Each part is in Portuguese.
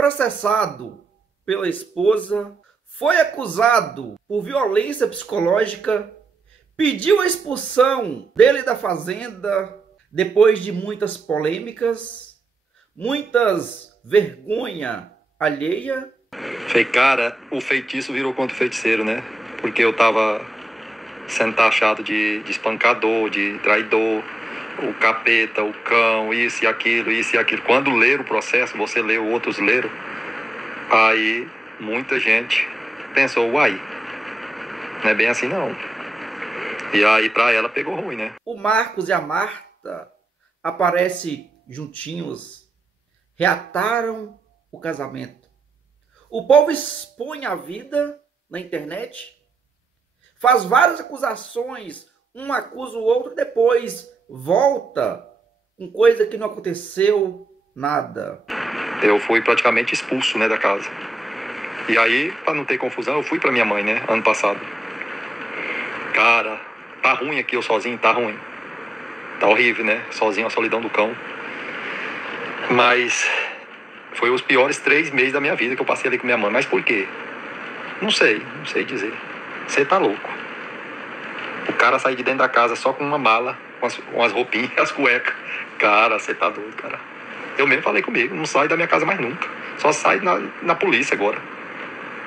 processado pela esposa, foi acusado por violência psicológica, pediu a expulsão dele da fazenda depois de muitas polêmicas, muitas vergonha alheia. Falei, cara, o feitiço virou contra o feiticeiro, né? Porque eu tava sendo taxado de espancador, de traidor, o capeta, o cão, isso e aquilo, isso e aquilo. Quando ler o processo, você leu, outros leram, aí muita gente pensou, uai, não é bem assim não. E aí pra ela pegou ruim, né? O Marcos e a Marta aparecem juntinhos, reataram o casamento. O povo expõe a vida na internet, faz várias acusações, um acusa o outro, depois volta com coisa que não aconteceu nada. Eu fui praticamente expulso, né, da casa. E aí, para não ter confusão, eu fui para minha mãe, né, ano passado. Cara, tá ruim aqui eu sozinho, tá ruim. Tá horrível, né, sozinho, a solidão do cão. Mas foi os piores 3 meses da minha vida que eu passei ali com minha mãe. Mas por quê? Não sei dizer. Você tá louco. O cara sair de dentro da casa só com uma mala, com as roupinhas, as cuecas. Cara, você tá doido, cara. Eu mesmo falei comigo, não sai da minha casa mais nunca. Só sai na polícia agora.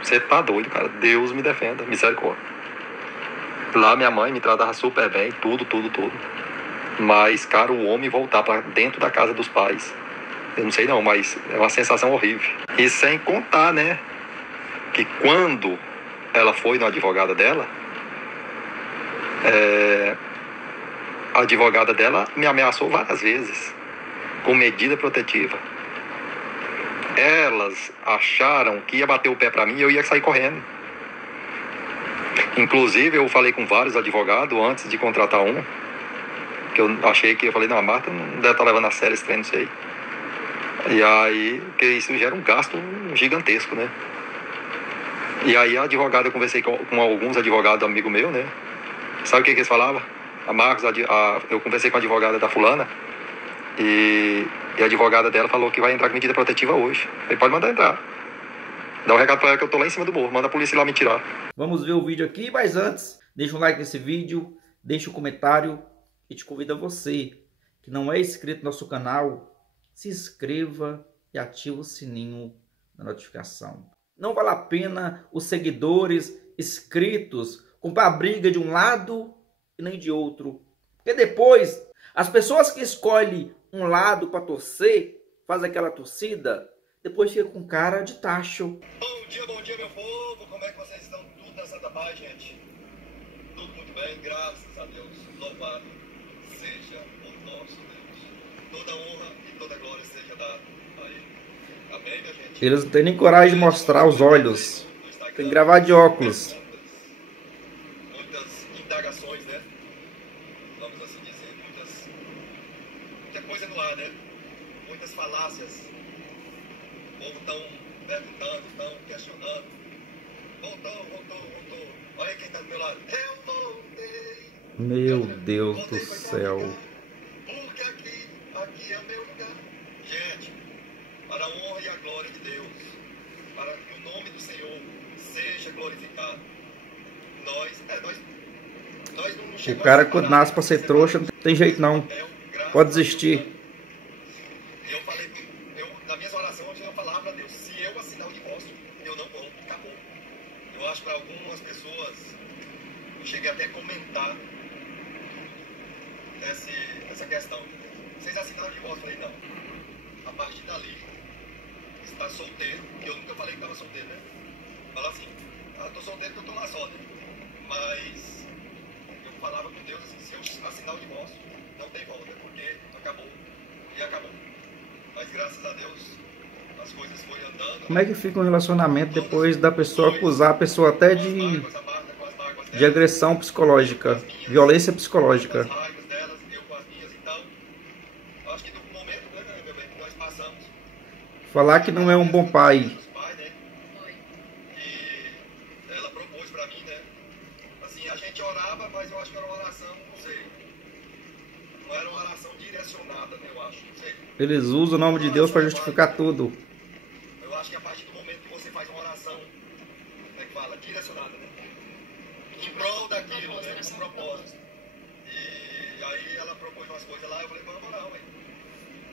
Você tá doido, cara. Deus me defenda, misericórdia. Lá minha mãe me tratava super bem, tudo. Mas, cara, o homem voltar pra dentro da casa dos pais, eu não sei não, mas é uma sensação horrível. E sem contar, né, que quando ela foi na advogada dela, a advogada dela me ameaçou várias vezes com medida protetiva. Elas acharam que ia bater o pé pra mim e eu ia sair correndo. Inclusive eu falei com vários advogados antes de contratar um, que eu achei que, eu falei, não, a Marta não deve estar levando a sério esse trem, não sei. E aí, porque isso gera um gasto gigantesco, né? E aí a advogada, eu conversei com alguns advogados amigos meus, né? Sabe o que eles falavam? A Marcos, eu conversei com a advogada da fulana e a advogada dela falou que vai entrar com medida protetiva hoje. Ele pode mandar entrar. Dá um recado pra ela que eu tô lá em cima do morro. Manda a polícia ir lá me tirar. Vamos ver o vídeo aqui, mas antes, deixa um like nesse vídeo, deixa um comentário e te convido a você que não é inscrito no nosso canal, se inscreva e ative o sininho da notificação. Não vale a pena os seguidores inscritos comprar briga de um lado e nem de outro. Porque depois, as pessoas que escolhem um lado para torcer, faz aquela torcida, depois fica com cara de tacho. Bom dia, meu povo. Como é que vocês estão? Tudo na Santa Paz, gente? Tudo muito bem, graças a Deus. Louvado seja o nosso Deus. Toda honra e toda glória seja dada a Ele. Amém, minha gente? Eles não têm nem coragem de mostrar os olhos. Tem que gravar de óculos. Muitas indagações, né? Vamos assim dizer. Muita coisa no ar, né? Muitas falácias. O povo estão perguntando, estão questionando. Voltou. Olha quem está do meu lado. Eu voltei. Meu Deus do céu. Porque aqui é o meu lugar. Gente, para a honra e a glória de Deus, para que o nome do Senhor seja glorificado. Nós não chegamos. O cara quando nasce para ser trouxa não tem jeito não. Pode desistir. Eu falei, nas minhas orações eu falava para Deus, se eu assinar o divórcio, eu não vou, acabou. Eu acho que para algumas pessoas, eu cheguei até a comentar essa questão. Vocês assinaram o divórcio? Eu falei, não. A partir dali, está solteiro, e eu nunca falei que estava solteiro, né? Fala assim, tô solteiro porque eu tô lá só, né? Mas eu falava com Deus assim, se eu assinar o divórcio, não tem volta, porque acabou e acabou. Mas graças a Deus, as coisas foram andando. Como é que fica um relacionamento depois da pessoa acusar a pessoa até de agressão psicológica, violência psicológica? As mágoas delas, eu com as minhas, então, acho que no momento, né, meu bem, que nós passamos. Falar que não é um bom pai. E ela propôs pra mim, né? Assim, a gente orava, mas eu acho que era uma oração, não sei. Não era uma oração direcionada, né, eu acho, não sei. Eles usam o nome de Deus para justificar tudo. Eu acho que a partir do momento que você faz uma oração, como é que fala? Direcionada, né? Em prol daquilo, né? Com propósito. E aí ela propôs umas coisas lá, eu falei, vamos orar, ué.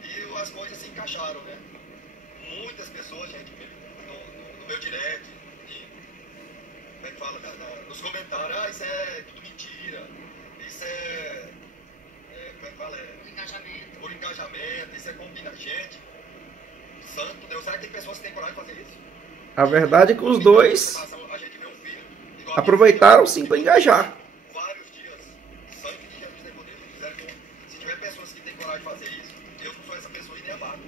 E as coisas se encaixaram, né? Muitas pessoas, gente, no meu direct, como é que fala? Nos comentários, isso é tudo mentira, isso como é que fala? Por engajamento, isso é combina gente. Santo Deus, será que tem pessoas que têm coragem de fazer isso? A verdade é que os dois aproveitaram sim para engajar. Vários dias, sangue de Jesus tem poder. Se tiver pessoas que têm coragem de fazer isso, eu não sou essa pessoa e nem abato.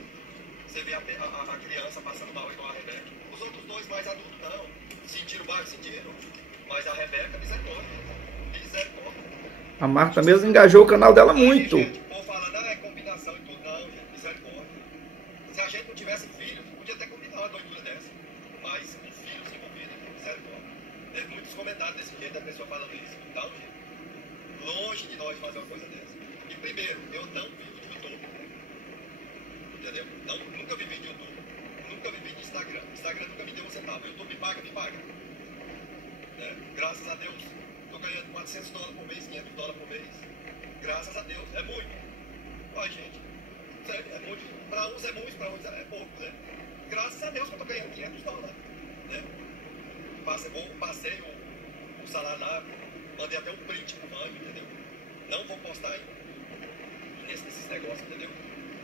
Você vê a criança passando mal igual a Rebeca. Os outros dois mais adultos não. Sentiram baixo, sentiram. Mas a Rebeca, misericórdia. Misericórdia. A Marta mesmo engajou o canal dela muito. Gente, o povo falando, é combinação e tudo. Não, gente, misericórdia. Se a gente não tivesse filho, podia até combinar uma doidura dessa. Mas com filhos envolvidos, misericórdia. Tem muitos comentários desse jeito, da pessoa falando isso. Então, gente, longe de nós fazer uma coisa dessa. E primeiro, eu não vivo de YouTube. Entendeu? Nunca vivi de YouTube. Nunca vivi de Instagram. Instagram nunca me deu um centavo. YouTube me paga, me paga. Graças a Deus. Estou ganhando $400 por mês, $500 por mês. Graças a Deus. É muito. Ó, gente. Sério, é muito. Para uns é muito, para outros é pouco, né? Graças a Deus que eu estou ganhando $500. Né? Passei o salário lá. Mandei até um print pro banco, entendeu? Não vou postar nesses negócios, entendeu?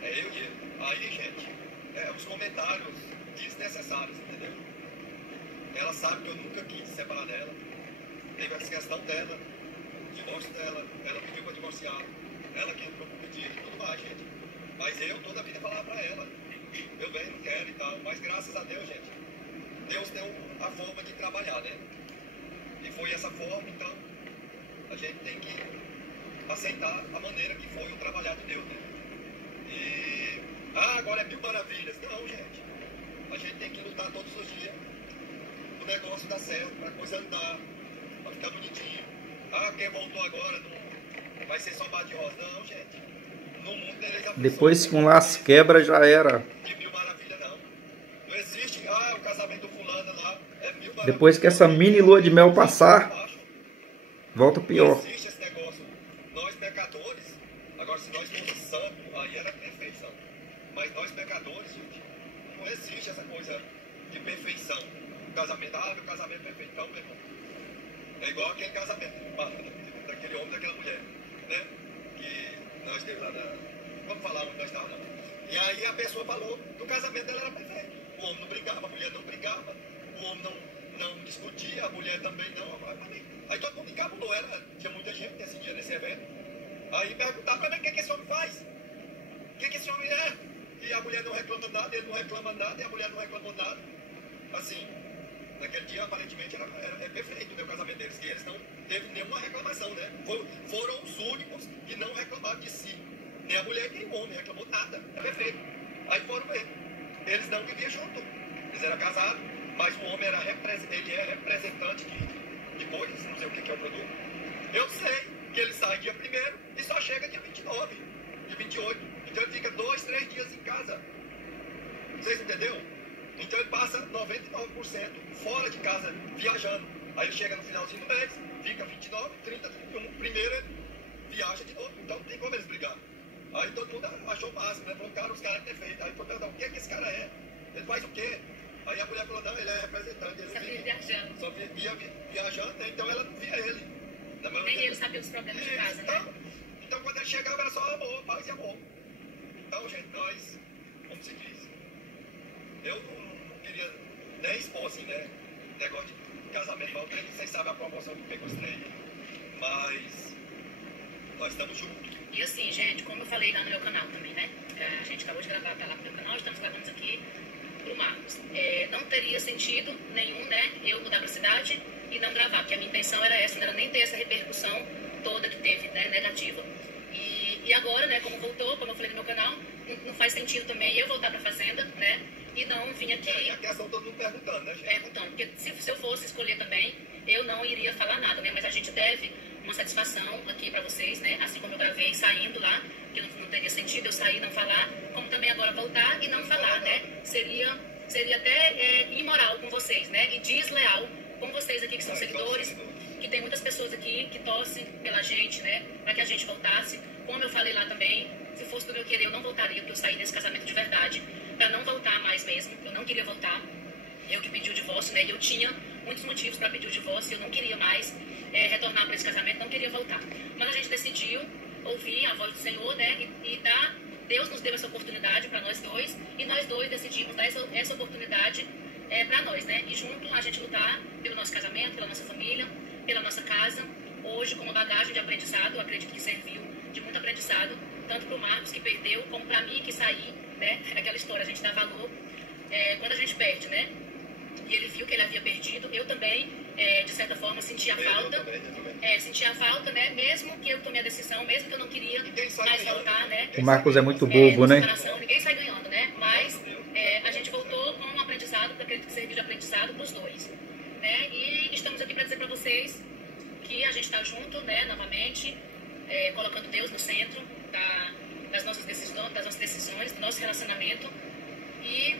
É eu e ele. Aí, gente, os comentários desnecessários, entendeu? Ela sabe que eu nunca quis separar dela. Teve essa questão dela, o divórcio dela, ela pediu para divorciar, ela que entrou por pedido e tudo mais, gente. Mas eu toda a vida falava para ela, eu bem, não quero e tal. Mas graças a Deus, gente, Deus deu a forma de trabalhar, né? E foi essa forma, então, a gente tem que aceitar a maneira que foi o trabalhar de Deus, né? E, agora é 1000 maravilhas. Não, gente. A gente tem que lutar todos os dias. O negócio dar certo, pra coisa andar, pra ficar bonitinho. Quem voltou agora não vai ser só bar de rosa. Não, gente. No mundo eles Depois que um laço quebra, já era. De 1000 maravilhas, não. Não existe, o casamento do fulano lá é 1000 maravilhas. Depois que essa mini lua de mel passar, volta pior. Não existe esse negócio. Nós pecadores, agora se nós fossemos santos, aí era perfeição. Mas nós pecadores, gente, não existe essa coisa de perfeição. O casamento, meu casamento é perfeito. Então, meu irmão, é igual aquele casamento daquele homem e daquela mulher, né? Que nós temos lá vamos falar onde nós estávamos. E aí a pessoa falou que o casamento dela era perfeito. O homem não brigava, a mulher não brigava, o homem não discutia, a mulher também não. Aí todo mundo encabulou, tinha muita gente nesse dia, nesse evento. Aí perguntava para mim o que esse homem faz. O que esse homem é? E a mulher não reclama nada, ele não reclama nada, e a mulher não reclamou nada. Assim, naquele dia aparentemente é perfeito, né, o casamento deles, que eles não teve nenhuma reclamação, né? Foram os únicos que não reclamaram de si. Nem a mulher nem o homem reclamou nada. É perfeito. Aí foram ver. Eles não viviam juntos. Eles eram casados, mas o homem ele é representante de coisas, não sei o que é o produto. Eu sei que ele sai dia 1º e só chega dia 29, dia 28. Então ele fica 2, 3 dias em casa. Vocês entenderam? Então ele passa 99% fora de casa, viajando. Aí ele chega no finalzinho do mês, fica 29, 30, 31. Primeiro ele viaja de novo. Então não tem como eles brigar. Aí todo mundo achou o máximo, né? Falou, cara, os caras têm feito. Aí foi perguntar, o que é que esse cara é? Ele faz o quê? Aí a mulher falou, não, ele é representante. Ele só vivia viajando, né? Então ela não via ele. Nem ele sabia os problemas de casa, né? Então quando ele chegava era só amor, paz e amor. Então, gente, nós, como se diz, eu não queria nem expor assim, né? Negócio de casamento, vocês sabem a promoção que pegou os três. Mas nós estamos juntos. E assim, gente, como eu falei lá no meu canal também, né? A gente acabou de gravar, tá lá no meu canal, estamos gravando aqui pro Marcos. Não teria sentido nenhum, né? Eu mudar pra cidade e não gravar, porque a minha intenção era essa, não era nem ter essa repercussão toda que teve, né? Negativa. E agora, né? Como voltou, como eu falei no meu canal, não faz sentido também eu voltar pra fazenda, né? E não vim aqui. E a questão todo mundo perguntando, né, gente? Perguntando, porque se eu fosse escolher também, eu não iria falar nada, né? Mas a gente deve uma satisfação aqui para vocês, né? Assim como eu gravei saindo lá, que não teria sentido eu sair e não falar, como também agora voltar e não falar, né? Seria seria até imoral com vocês, né? E desleal com vocês aqui que são seguidores, que tem muitas pessoas aqui que torcem pela gente, né? Para que a gente voltasse. Como eu falei lá também, se fosse do meu querer, eu não voltaria, porque eu saí desse casamento de verdade, para não voltar mais mesmo. Eu não queria voltar. Eu que pedi o divórcio, né? E eu tinha muitos motivos para pedir o divórcio. Eu não queria mais retornar para esse casamento, não queria voltar. Mas a gente decidiu ouvir a voz do Senhor, né? Deus nos deu essa oportunidade para nós dois, e nós dois decidimos dar essa oportunidade para nós, né? E junto a gente lutar pelo nosso casamento, pela nossa família, pela nossa casa. Hoje, como bagagem de aprendizado, eu acredito que serviu de muito aprendizado, tanto para o Marcos, que perdeu, como para mim, que saí, né? Aquela história, a gente dá valor quando a gente perde, né? E ele viu que ele havia perdido. Eu também, de certa forma, sentia falta. Sentia falta, né? Mesmo que eu tomei a decisão, mesmo que eu não queria mais voltar, né? O Marcos é muito bobo, né? Ninguém sai ganhando, né? Mas a gente voltou com um aprendizado, que acredito que serviu de aprendizado para os dois, né? E estamos aqui para dizer para vocês que a gente está junto, né? Novamente, colocando Deus no centro das nossas decisões, do nosso relacionamento, e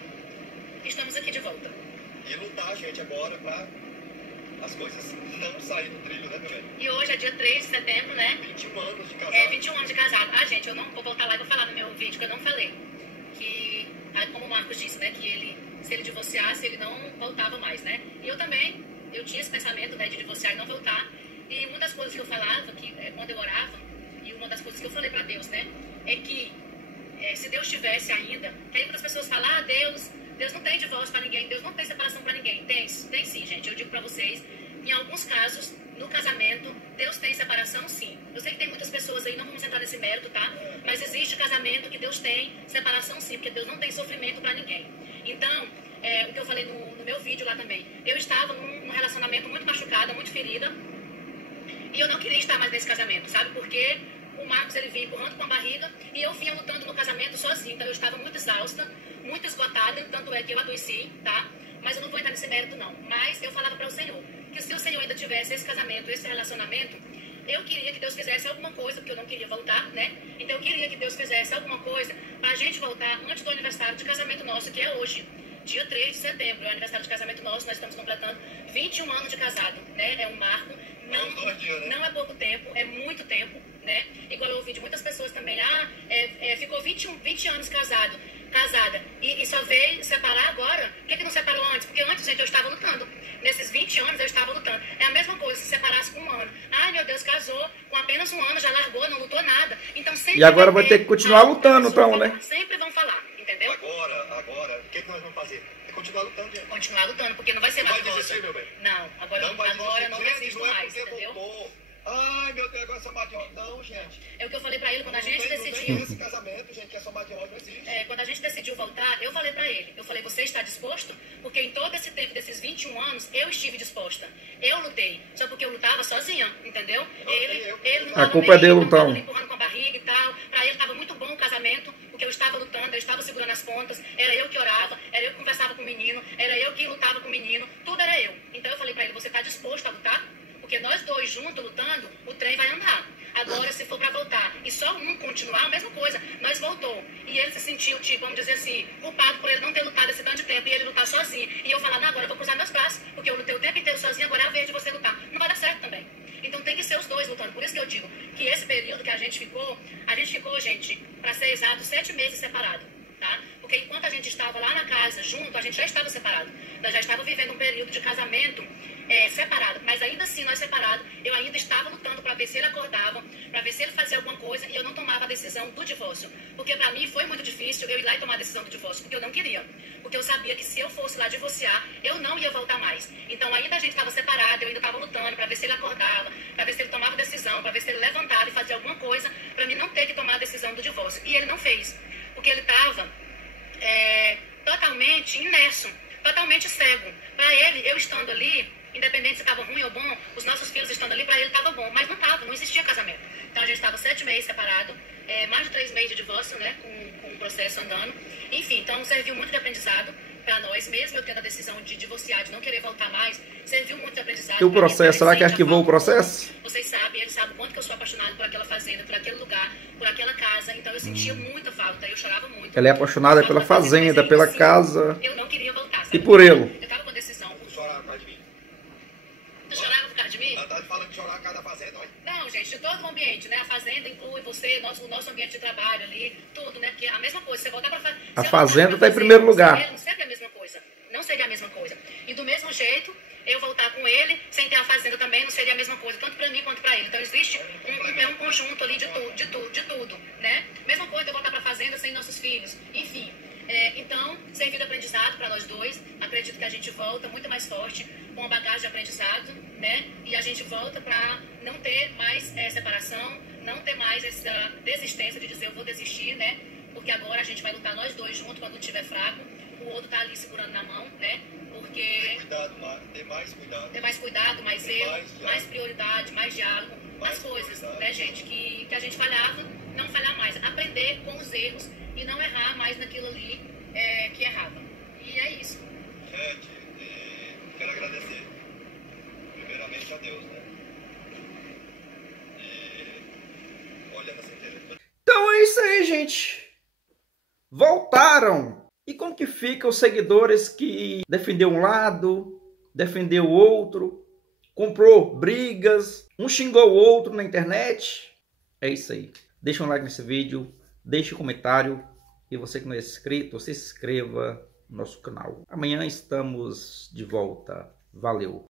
estamos aqui de volta. E lutar, gente, agora pra as coisas não saírem do trilho, né, meu velho? E hoje é dia 3 de setembro, né? 21 anos de casado. 21 anos de casado. Ah, gente, eu não vou voltar lá e vou falar no meu vídeo que eu não falei. Que, como o Marcos disse, né? Que ele, se ele divorciasse, ele não voltava mais, né? E eu também, eu tinha esse pensamento, né, de divorciar e não voltar. E uma das coisas que eu falava, que quando eu orava, e uma das coisas que eu falei pra Deus, né? É que se Deus tivesse ainda, que aí muitas pessoas falam, Deus não tem divórcio para ninguém, Deus não tem separação para ninguém. Tem sim, gente. Eu digo para vocês, em alguns casos, no casamento, Deus tem separação, sim. Eu sei que tem muitas pessoas aí, não vamos entrar nesse mérito, tá? Mas existe casamento que Deus tem separação, sim, porque Deus não tem sofrimento para ninguém. Então, o que eu falei no meu vídeo lá também, eu estava num relacionamento muito machucada, muito ferida, e eu não queria estar mais nesse casamento, sabe? Porque o Marcos, ele vinha empurrando com a barriga, e eu vinha lutando no casamento sozinho. Então eu estava muito exausta, muito esgotada, tanto é que eu adoeci, tá? Mas eu não vou entrar nesse mérito, não. Mas eu falava para o Senhor que se o Senhor ainda tivesse esse casamento, esse relacionamento, eu queria que Deus fizesse alguma coisa, porque eu não queria voltar, né? Então eu queria que Deus fizesse alguma coisa para a gente voltar antes do aniversário de casamento nosso, que é hoje, dia 3 de setembro, é o aniversário de casamento nosso. Nós estamos completando 21 anos de casado, né? É um marco. Não é pouco tempo, é muito tempo, né? Igual eu ouvi de muitas pessoas também, ficou 20 anos casada, e só veio separar agora. Por que não separou antes? Porque antes, gente, eu estava lutando. Nesses 20 anos eu estava lutando. É a mesma coisa se separasse com um ano. Ai, meu Deus, casou com apenas um ano, já largou, não lutou nada. Então sempre. E agora vai ter que continuar lutando, então, né? Sempre vão falar, entendeu? Agora, o que nós vamos fazer? É continuar lutando, gente. Continuar lutando, porque não vai ser mais. Não vai desistir, meu bem. Não, agora não desisto mais, entendeu? Ai, meu Deus, agora é somar de ódio. Não, gente. É o que eu falei pra ele quando a gente decidiu. Não tem esse casamento, gente, que é somar de ódio, não existe. Quando a gente decidiu voltar, eu falei pra ele. Eu falei, você está disposto? Porque em todo esse tempo, desses 21 anos, eu estive disposta. Eu lutei. Só porque eu lutava sozinha, entendeu? Ele a culpa é dele, então. Empurrando com a barriga e tal. Pra ele estava muito bom o casamento, porque eu estava lutando, eu estava segurando as pontas. Era eu que orava, era eu que conversava com o menino, era eu que lutava com o menino. Tudo era eu. Então eu falei pra ele, você está disposto a lutar? Porque nós dois juntos lutando, o trem vai andar. Agora, se for para voltar e só um continuar, a mesma coisa. Nós voltou. E ele se sentiu, tipo, vamos dizer assim, culpado por ele não ter lutado esse tanto de tempo e ele lutar sozinho. E eu falar, não, agora eu vou cruzar meus braços, porque eu lutei o tempo inteiro sozinho, agora é a vez de você lutar. Não vai dar certo também. Então tem que ser os dois lutando. Por isso que eu digo que esse período que a gente ficou, gente, para ser exato, 7 meses separado. Tá? Porque enquanto a gente estava lá na casa junto, a gente já estava separado. Nós já estávamos vivendo um período de casamento separado. Mas ainda assim, nós separados, eu ainda estava lutando para ver se ele acordava, para ver se ele fazia alguma coisa, e eu não tomava a decisão do divórcio. Porque para mim foi muito difícil eu ir lá e tomar a decisão do divórcio, porque eu não queria. Porque eu sabia que se eu fosse lá divorciar, eu não ia voltar mais. Então ainda a gente estava separado, eu ainda estava lutando para ver se ele acordava, para ver se ele tomava decisão, para ver se ele levantava e fazia alguma coisa, para mim não ter que tomar a decisão do divórcio. E ele não fez. Porque ele estava totalmente imerso, totalmente cego. Para ele, eu estando ali, independente se estava ruim ou bom, os nossos filhos estando ali, para ele estava bom. Mas não estava, não existia casamento. Então a gente estava 7 meses separado, mais de 3 meses de divórcio, né, com o processo andando. Enfim, então serviu muito de aprendizado para nós, mesmo eu tendo a decisão de divorciar, de não querer voltar mais, serviu muito de aprendizado. E o processo, será que arquivou o processo? Vocês sabem, eles sabem o quanto que eu sou apaixonada por aquela fazenda, por aquele lugar, por aquela casa. Então eu sentia muita falta, eu chorava muito. Ela é apaixonada pela fazenda, pela casa. Eu não queria voltar. E por ele? Eu tava com a decisão. Chorar por causa de mim. Tu chorava por causa de mim? A Tati fala que chorar por causa da fazenda, olha. Não, gente, de todo o ambiente, né? A fazenda inclui você, o nosso ambiente de trabalho ali, tudo, né? Porque a mesma coisa, você voltar pra fazer. A fazenda está em primeiro lugar. Não seria a mesma coisa. Não seria a mesma coisa. E do mesmo jeito, eu voltar com ele, sem ter a fazenda também, não seria a mesma coisa, tanto pra mim quanto pra ele. Então existe um conjunto ali de tudo, né? Mesma coisa eu voltar pra fazenda sem nossos filhos. Enfim. Então, serviu de aprendizado para nós dois. Acredito que a gente volta muito mais forte, com uma bagagem de aprendizado, né? E a gente volta para não ter mais separação, não ter mais essa desistência de dizer eu vou desistir, né? Porque agora a gente vai lutar nós dois juntos quando estiver fraco. O outro tá ali segurando na mão, né? Porque Ter mais cuidado. Ter mais cuidado, mais zelo, mais prioridade, mais diálogo, as coisas, né, gente? Que a gente falhava, não falhar mais. Aprender com os erros e não errar mais naquilo ali que errava. E é isso. Gente, quero agradecer primeiramente a Deus, né? Olha essa inteira. Então é isso aí, gente. Voltaram. E como que fica os seguidores que defendeu um lado, defendeu o outro, comprou brigas, um xingou o outro na internet? É isso aí. Deixa um like nesse vídeo, deixa um comentário. E você que não é inscrito, se inscreva no nosso canal. Amanhã estamos de volta. Valeu!